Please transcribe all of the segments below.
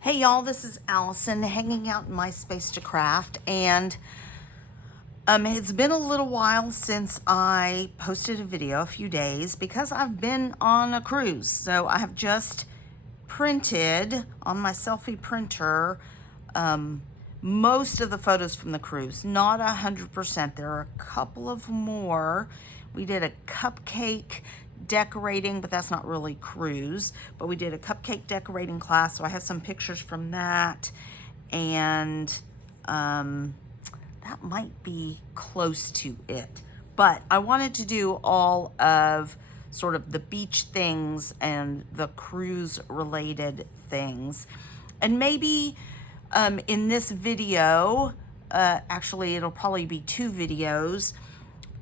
Hey y'all, this is Allison hanging out in my space to craft, and it's been a little while since I posted a video, a few days, because I've been on a cruise. So I have just printed on my selfie printer most of the photos from the cruise. Not 100%. There are a couple of more. We did a cupcake decorating, but that's not really cruise. But we did a cupcake decorating class, so I have some pictures from that. And that might be close to it. But I wanted to do all of sort of the beach things and the cruise related things. And maybe in this video, actually it'll probably be two videos,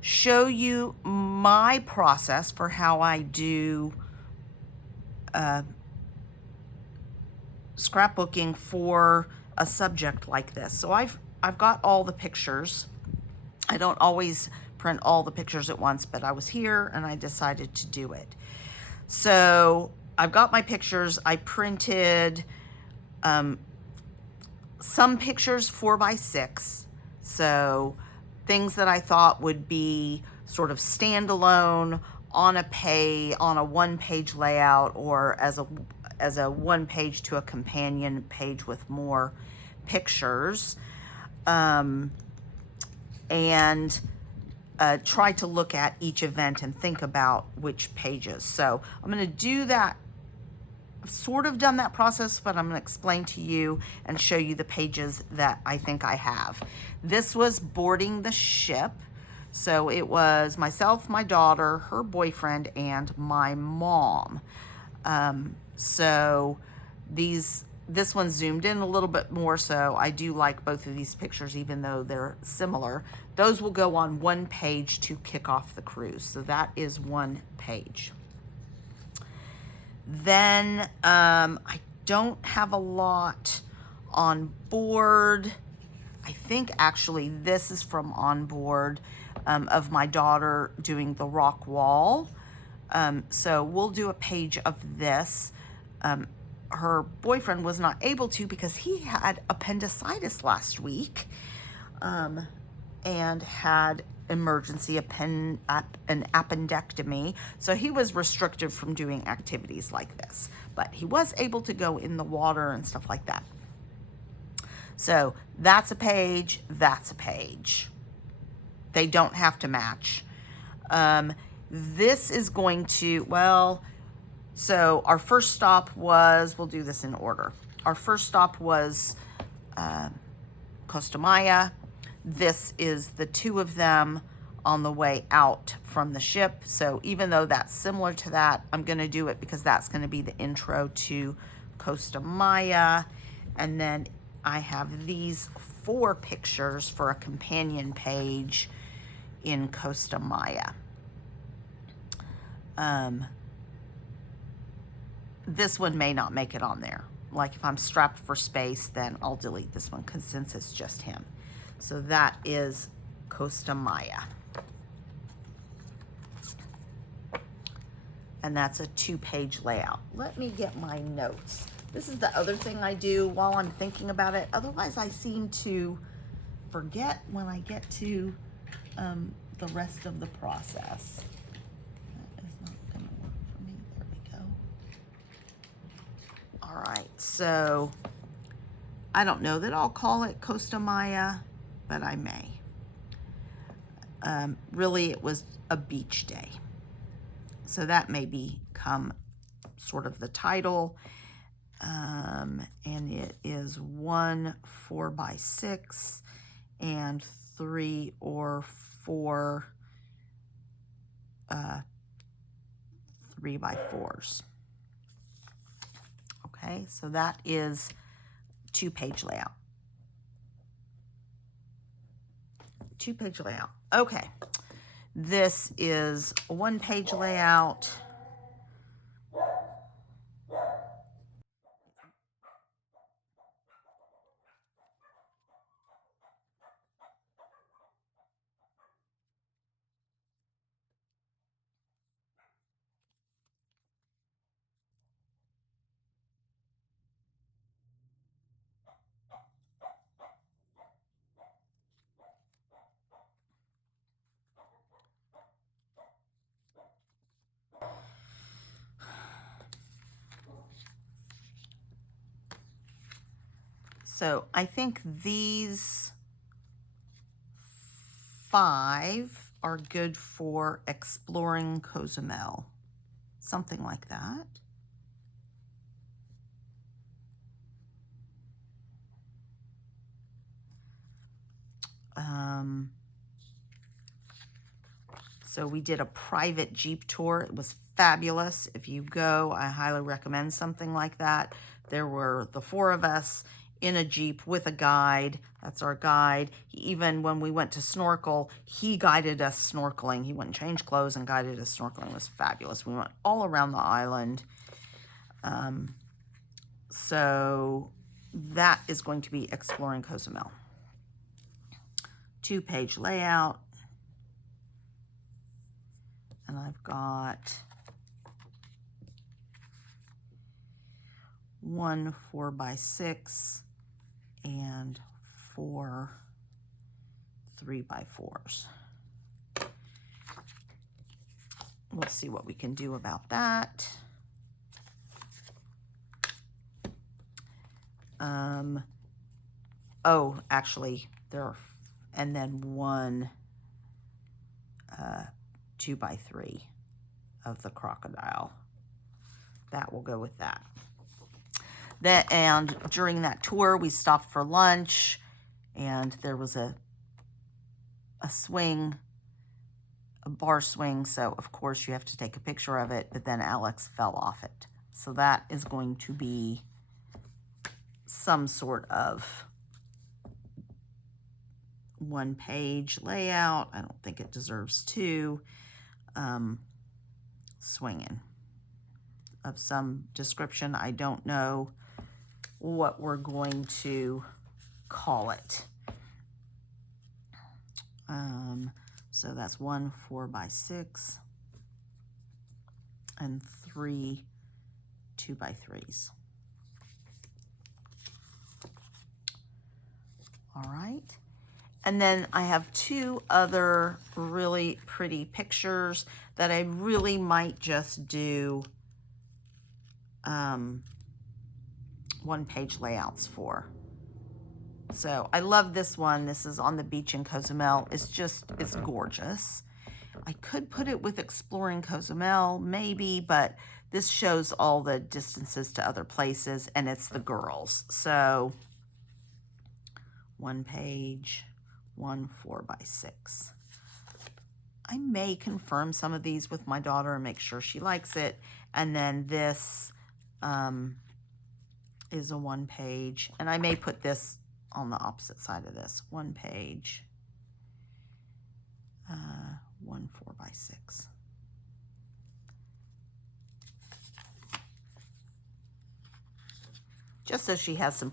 show you my process for how I do scrapbooking for a subject like this. So I've got all the pictures. I don't always print all the pictures at once, but I was here and I decided to do it. So I've got my pictures. I printed some pictures 4x6. So things that I thought would be sort of standalone on a one-page layout, or as a one page to a companion page with more pictures. And try to look at each event and think about which pages. So I'm going to do that. I've sort of done that process, but I'm going to explain to you and show you the pages that I think I have. This was boarding the ship. So it was myself, my daughter, her boyfriend, and my mom. So this one zoomed in a little bit more, so I do like both of these pictures, even though they're similar. Those will go on one page to kick off the cruise. So that is one page. Then I don't have a lot on board. I think actually this is from on board of my daughter doing the rock wall. So we'll do a page of this. Her boyfriend was not able to because he had appendicitis last week and had emergency an appendectomy. So he was restricted from doing activities like this, but he was able to go in the water and stuff like that. So that's a page, that's a page. They don't have to match. This is going to, well, so our first stop was, we'll do this in order. Our first stop was Costa Maya. This is the two of them on the way out from the ship. So even though that's similar to that, I'm going to do it because that's going to be the intro to Costa Maya. And then I have these 4 pictures for a companion page in Costa Maya. This one may not make it on there. Like if I'm strapped for space, then I'll delete this one because since it's just him. So that is Costa Maya. And that's a 2-page layout. Let me get my notes. This is the other thing I do while I'm thinking about it. Otherwise, I seem to forget when I get to the rest of the process. That is not going to work for me. There we go. All right, so I don't know that I'll call it Costa Maya, but I may. Really, it was a beach day. So that may become sort of the title. And it is 1 4x6 and 3 or 4 3x4s. Okay, so that is 2-page layout. 2-page layout. Okay, this is a 1-page layout. So I think these 5 are good for exploring Cozumel. Something like that. So we did a private Jeep tour. It was fabulous. If you go, I highly recommend something like that. There were the 4 of us in a Jeep with a guide. That's our guide. Even when we went to snorkel, he guided us snorkeling. He went and changed clothes and guided us snorkeling. It was fabulous. We went all around the island. So that is going to be exploring Cozumel. 2-page layout. And I've got 1 4x6 and 4 3x4s. We'll see what we can do about that. Oh, actually, there are, and then 1 2x3 of the crocodile. That will go with that. And during that tour, we stopped for lunch, and there was a swing, a bar swing, so of course you have to take a picture of it, but then Alex fell off it. So that is going to be some sort of 1-page layout. I don't think it deserves 2. Swinging of some description. I don't know what we're going to call it. So that's 1 4x6 and 3 2x3s. All right. And then I have 2 other really pretty pictures that I really might just do 1-page layouts for. So I love this one. This is on the beach in Cozumel. It's gorgeous. I could put it with exploring Cozumel, maybe, but this shows all the distances to other places, and it's the girls. So 1 page, 1 4x6. I may confirm some of these with my daughter and make sure she likes it. And then this is a 1-page, and I may put this on the opposite side of this. 1 page, 1 4x6. Just so she has some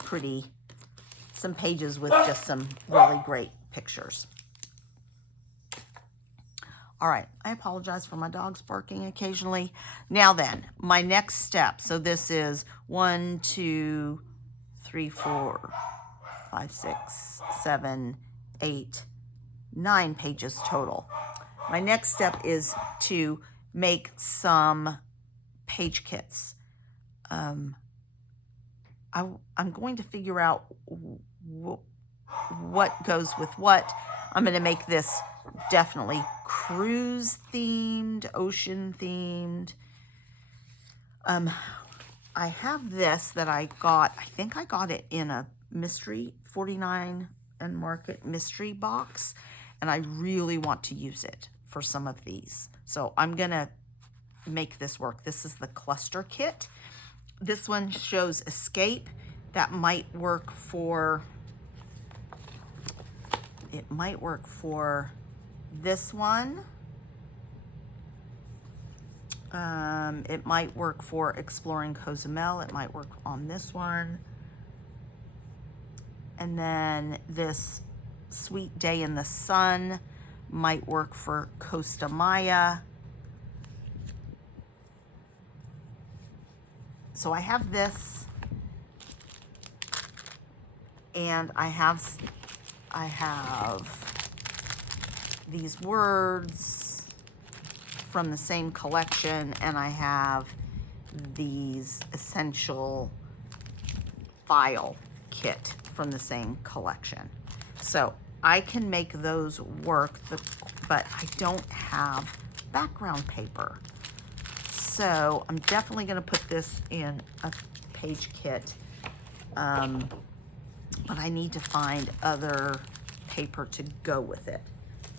pages with just some really great pictures. All right, I apologize for my dogs barking occasionally. Now then, my next step. So this is 1, 2, 3, 4, 5, 6, 7, 8, 9 pages total. My next step is to make some page kits. I'm going to figure out what goes with what. I'm going to make this definitely cruise themed, ocean themed. I have this that I got, I think I got it in a mystery 49 and Market mystery box, and I really want to use it for some of these. So I'm going to make this work. This is the cluster kit. This one shows escape. That might work for, it might work for this one. It might work for exploring Cozumel. It might work on this one. And then this sweet day in the sun might work for Costa Maya. So I have this, and I have these words from the same collection, and I have these essential file kit from the same collection. So I can make those work, but I don't have background paper. So I'm definitely gonna put this in a page kit, but I need to find other paper to go with it.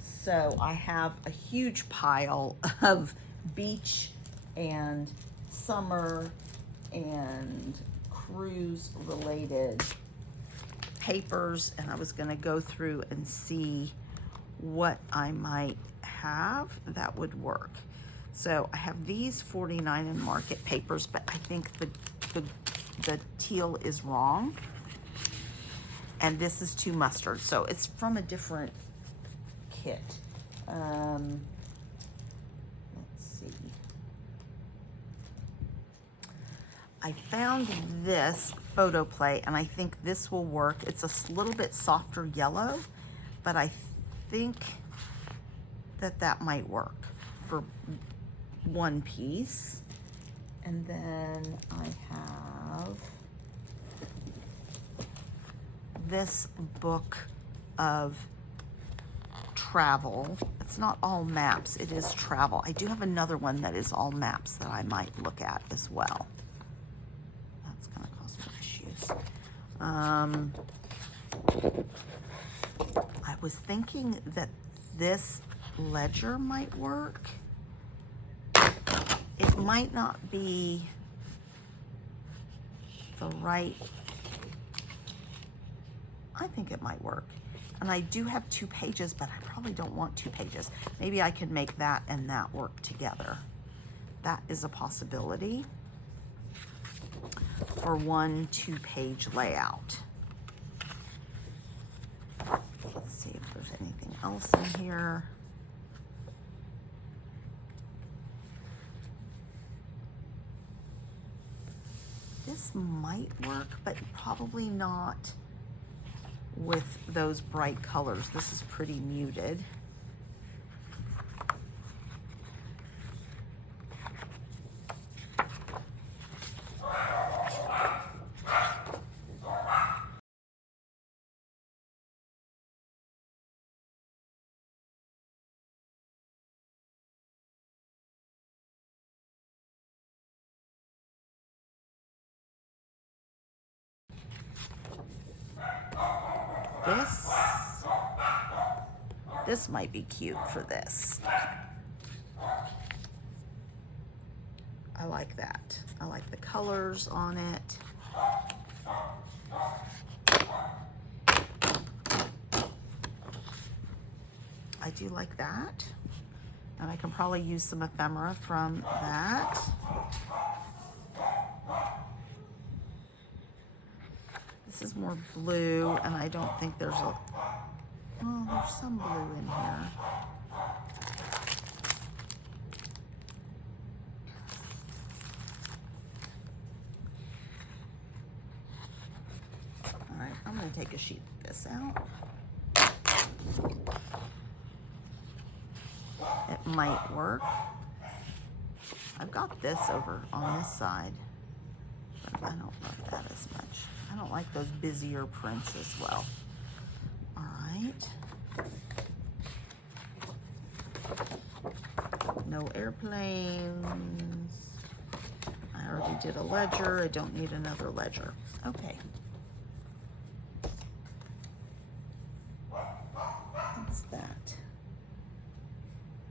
So I have a huge pile of beach and summer and cruise related papers, and I was gonna go through and see what I might have that would work. So I have these 49 in Market papers, but I think the teal is wrong. And this is too mustard. So it's from a different kit. Let's see. I found this photo play, and I think this will work. It's a little bit softer yellow, but I think that might work for one piece. And then I have this book of travel. It's not all maps, it is travel. I do have another one that is all maps that I might look at as well. That's gonna cost me issues. I was thinking that this ledger might work. It might not be the right, I think it might work. And I do have 2 pages, but I probably don't want 2 pages. Maybe I can make that and that work together. That is a possibility for one 2-page layout. Let's see if there's anything else in here. This might work, but probably not with those bright colors. This is pretty muted. This might be cute for this. I like that. I like the colors on it. I do like that. And I can probably use some ephemera from that. This is more blue, and I don't think there's a, well, there's some blue in here. All right, I'm gonna take a sheet of this out. It might work. I've got this over on this side, but I don't like that as much. I don't like those busier prints as well. All right. No airplanes. I already did a ledger. I don't need another ledger. Okay. What's that?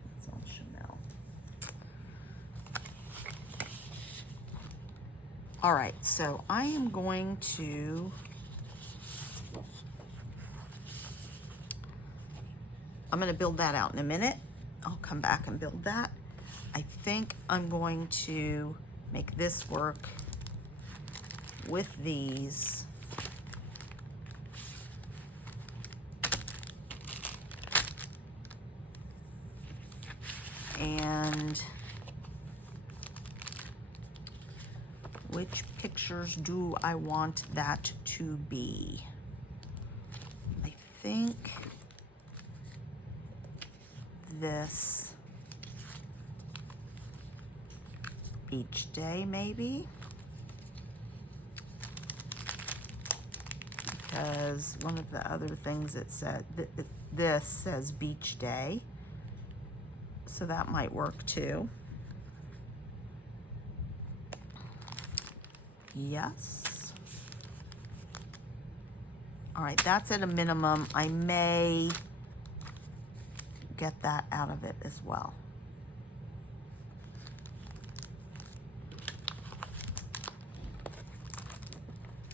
That's all Chanel. All right, so I am going to build that out in a minute. I'll come back and build that. I think I'm going to make this work with these. And which pictures do I want that to be? I think this beach day, maybe. I because one of the other things it said, this says beach day. So that might work too. Yes. All right, that's at a minimum. I may get that out of it as well.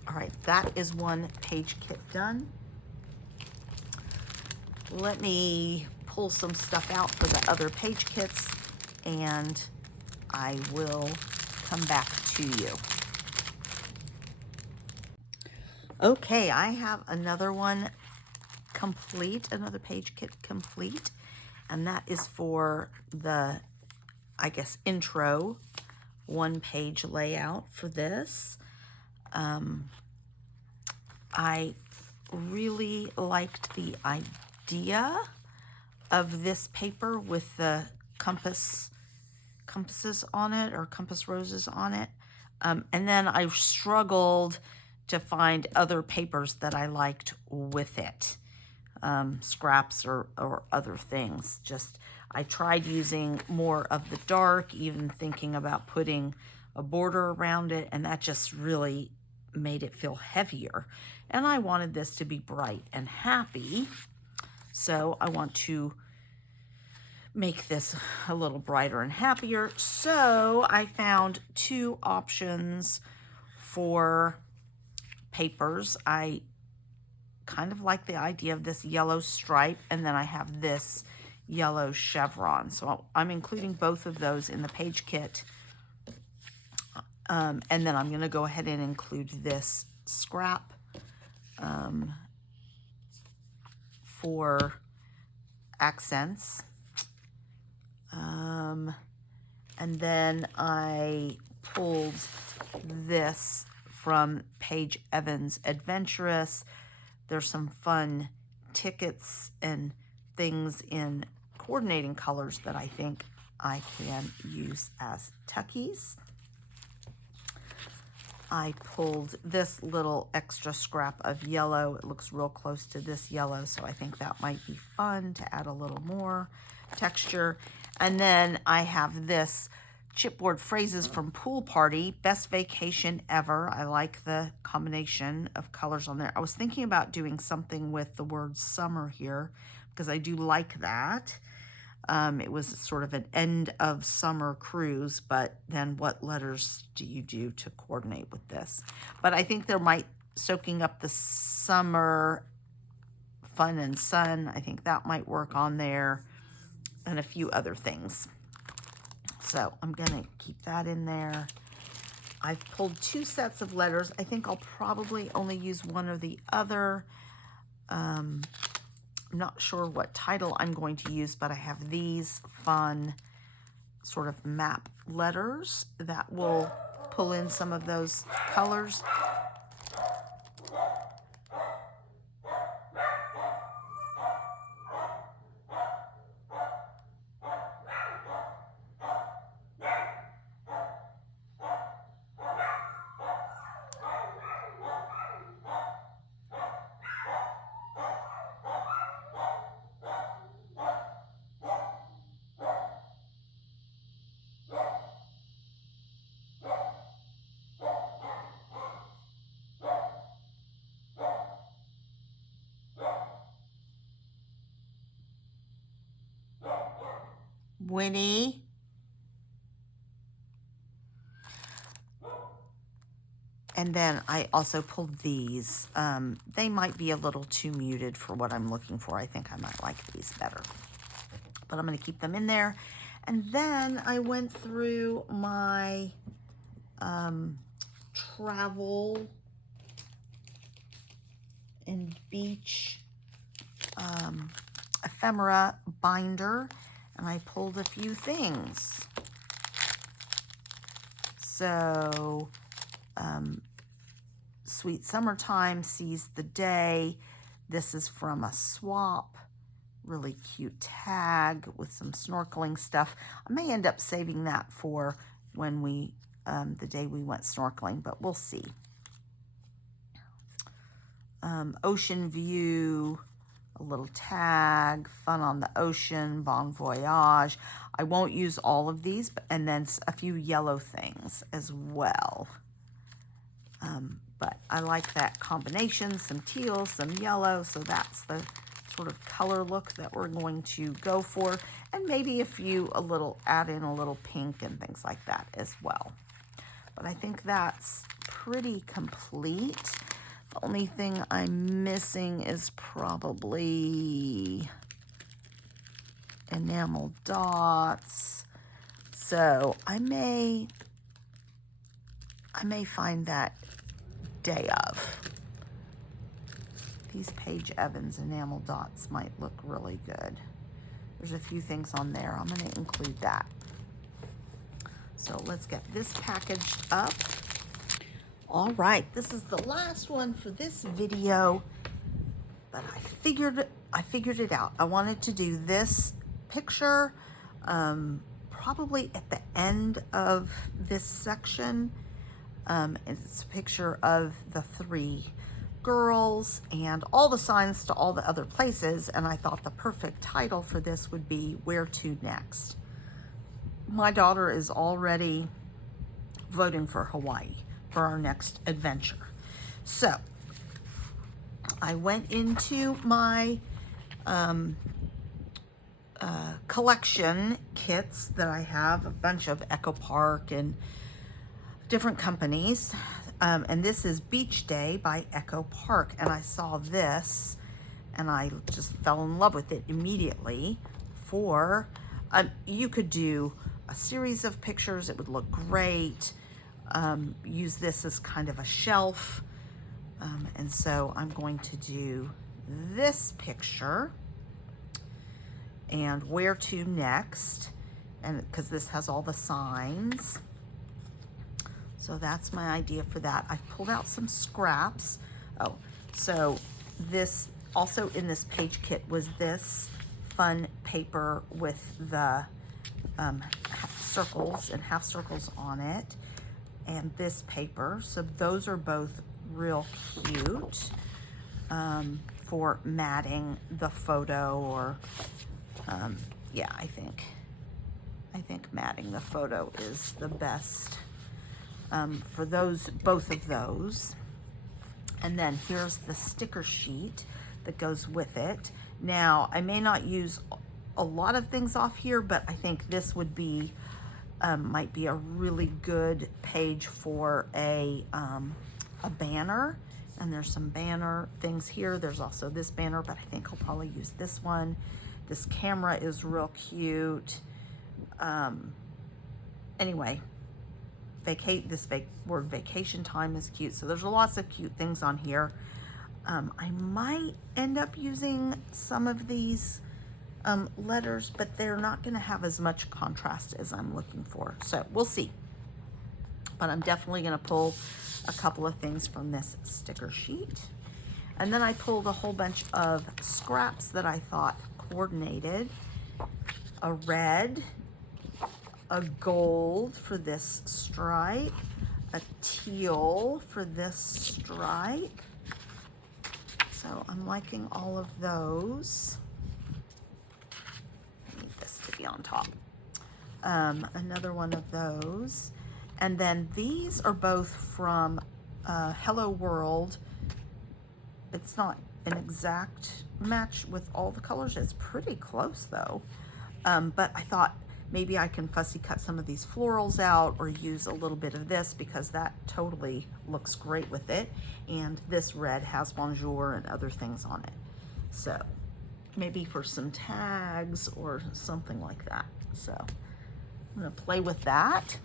All right, that is one page kit done. Let me pull some stuff out for the other page kits and I will come back to you. Okay, I have another one complete, another page kit complete, and that is for the, I guess, intro one-page layout for this. I really liked the idea of this paper with the compasses on it, or compass roses on it. And then I struggled to find other papers that I liked with it, scraps or other things. Just, I tried using more of the dark, even thinking about putting a border around it, and that just really made it feel heavier. And I wanted this to be bright and happy, so I want to make this a little brighter and happier. So I found two options for papers. I kind of like the idea of this yellow stripe, and then I have this yellow chevron. So I'm including both of those in the page kit. And then I'm going to go ahead and include this scrap for accents. And then I pulled this from Paige Evans Adventurous. There's some fun tickets and things in coordinating colors that I think I can use as tuckies. I pulled this little extra scrap of yellow. It looks real close to this yellow, so I think that might be fun to add a little more texture. And then I have this chipboard phrases from Pool Party, best vacation ever. I like the combination of colors on there. I was thinking about doing something with the word summer here because I do like that. It was sort of an end of summer cruise, but then what letters do you do to coordinate with this? But I think there might, soaking up the summer fun and sun, I think that might work on there, and a few other things. So I'm gonna keep that in there. I've pulled two sets of letters. I think I'll probably only use one or the other. I'm not sure what title I'm going to use, but I have these fun sort of map letters that will pull in some of those colors. Winnie. And then I also pulled these. They might be a little too muted for what I'm looking for. I think I might like these better. But I'm going to keep them in there. And then I went through my travel and beach ephemera binder, and I pulled a few things. So, Sweet Summertime Sees the Day. This is from a swap. Really cute tag with some snorkeling stuff. I may end up saving that for when we, the day we went snorkeling, but we'll see. ocean view, a little tag, fun on the ocean, bon voyage. I won't use all of these, and then a few yellow things as well. But I like that combination, some teal, some yellow, so that's the sort of color look that we're going to go for, and maybe add in a little pink and things like that as well. But I think that's pretty complete. The only thing I'm missing is probably enamel dots. So I may find that day of. These Paige Evans enamel dots might look really good. There's a few things on there. I'm going to include that. So let's get this packaged up. All right, this is the last one for this video, but I figured it out. I wanted to do this picture probably at the end of this section. It's a picture of the 3 girls and all the signs to all the other places, and I thought the perfect title for this would be Where to Next. My daughter is already voting for Hawaii for our next adventure. So I went into my collection kits that I have, a bunch of Echo Park and different companies. And this is Beach Day by Echo Park. And I saw this and I just fell in love with it immediately. You could do a series of pictures. It would look great. Use this as kind of a shelf. And so I'm going to do this picture and Where to Next, and because this has all the signs. So that's my idea for that. I've pulled out some scraps. Oh, so this also in this page kit was this fun paper with the circles and half circles on it, and this paper. So those are both real cute for matting the photo, or yeah, I think matting the photo is the best for both of those. And then here's the sticker sheet that goes with it. Now, I may not use a lot of things off here, but I think this would be might be a really good page for a banner. And there's some banner things here. There's also this banner, but I think I'll probably use this one. This camera is real cute. Anyway, word vacation time is cute. So there's lots of cute things on here. I might end up using some of these letters, but they're not going to have as much contrast as I'm looking for. So we'll see. But I'm definitely going to pull a couple of things from this sticker sheet. And then I pulled a whole bunch of scraps that I thought coordinated. A red, a gold for this stripe, a teal for this stripe. So I'm liking all of those. I need this to be on top. Another one of those. And then these are both from Hello World. It's not an exact match with all the colors. It's pretty close though. But I thought maybe I can fussy cut some of these florals out or use a little bit of this, because that totally looks great with it. And this red has bonjour and other things on it. So maybe for some tags or something like that. So I'm gonna play with that.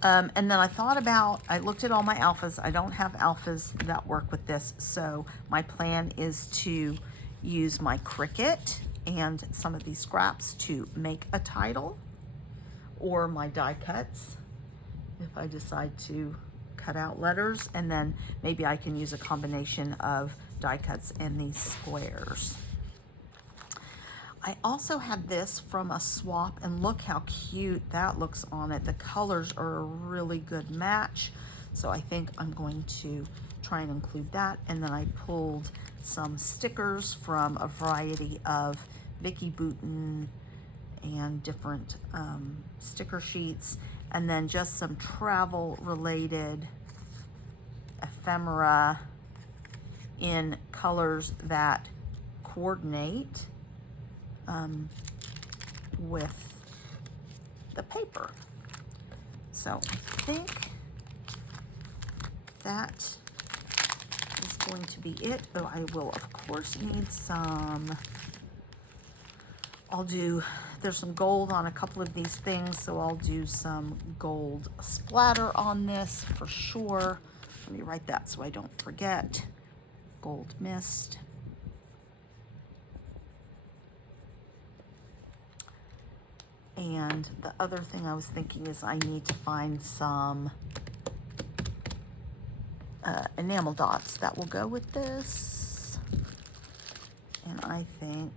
And then I looked at all my alphas. I don't have alphas that work with this. So my plan is to use my Cricut and some of these scraps to make a title, or my die cuts if I decide to cut out letters. And then maybe I can use a combination of die cuts and these squares. I also had this from a swap, and look how cute that looks on it. The colors are a really good match. So I think I'm going to try and include that. And then I pulled some stickers from a variety of Vicky Bouton and different sticker sheets, and then just some travel related ephemera in colors that coordinate with the paper. So I think that is going to be it. Oh, I will of course need some, there's some gold on a couple of these things, so I'll do some gold splatter on this for sure. Let me write that so I don't forget. Gold mist. And the other thing I was thinking is I need to find some enamel dots that will go with this. And I think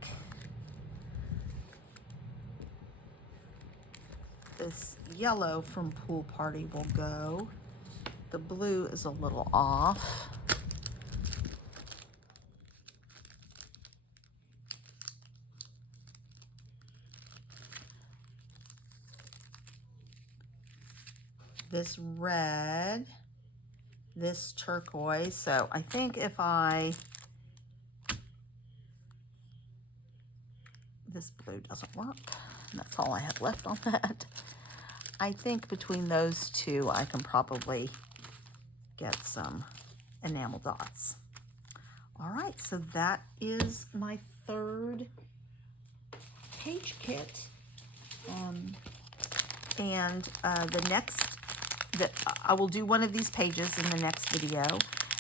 this yellow from Pool Party will go. The blue is a little off. This red, this turquoise. So I think if this blue doesn't work. And that's all I have left on that. I think between those two, I can probably get some enamel dots. All right, so that is my third page kit. The next, I will do one of these pages in the next video,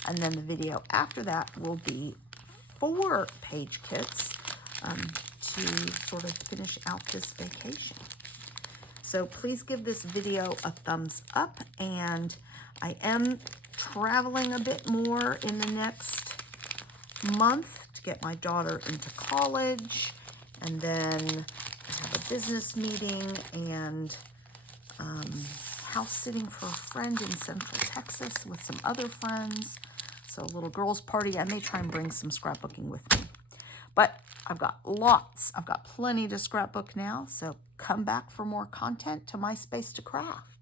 and then the video after that will be 4 page kits to sort of finish out this vacation. So please give this video a thumbs up, and I am traveling a bit more in the next month to get my daughter into college, and then I have a business meeting and house sitting for a friend in Central Texas with some other friends. So a little girls' party. I may try and bring some scrapbooking with me. But I've got plenty to scrapbook now. So come back for more content to My Space to Craft.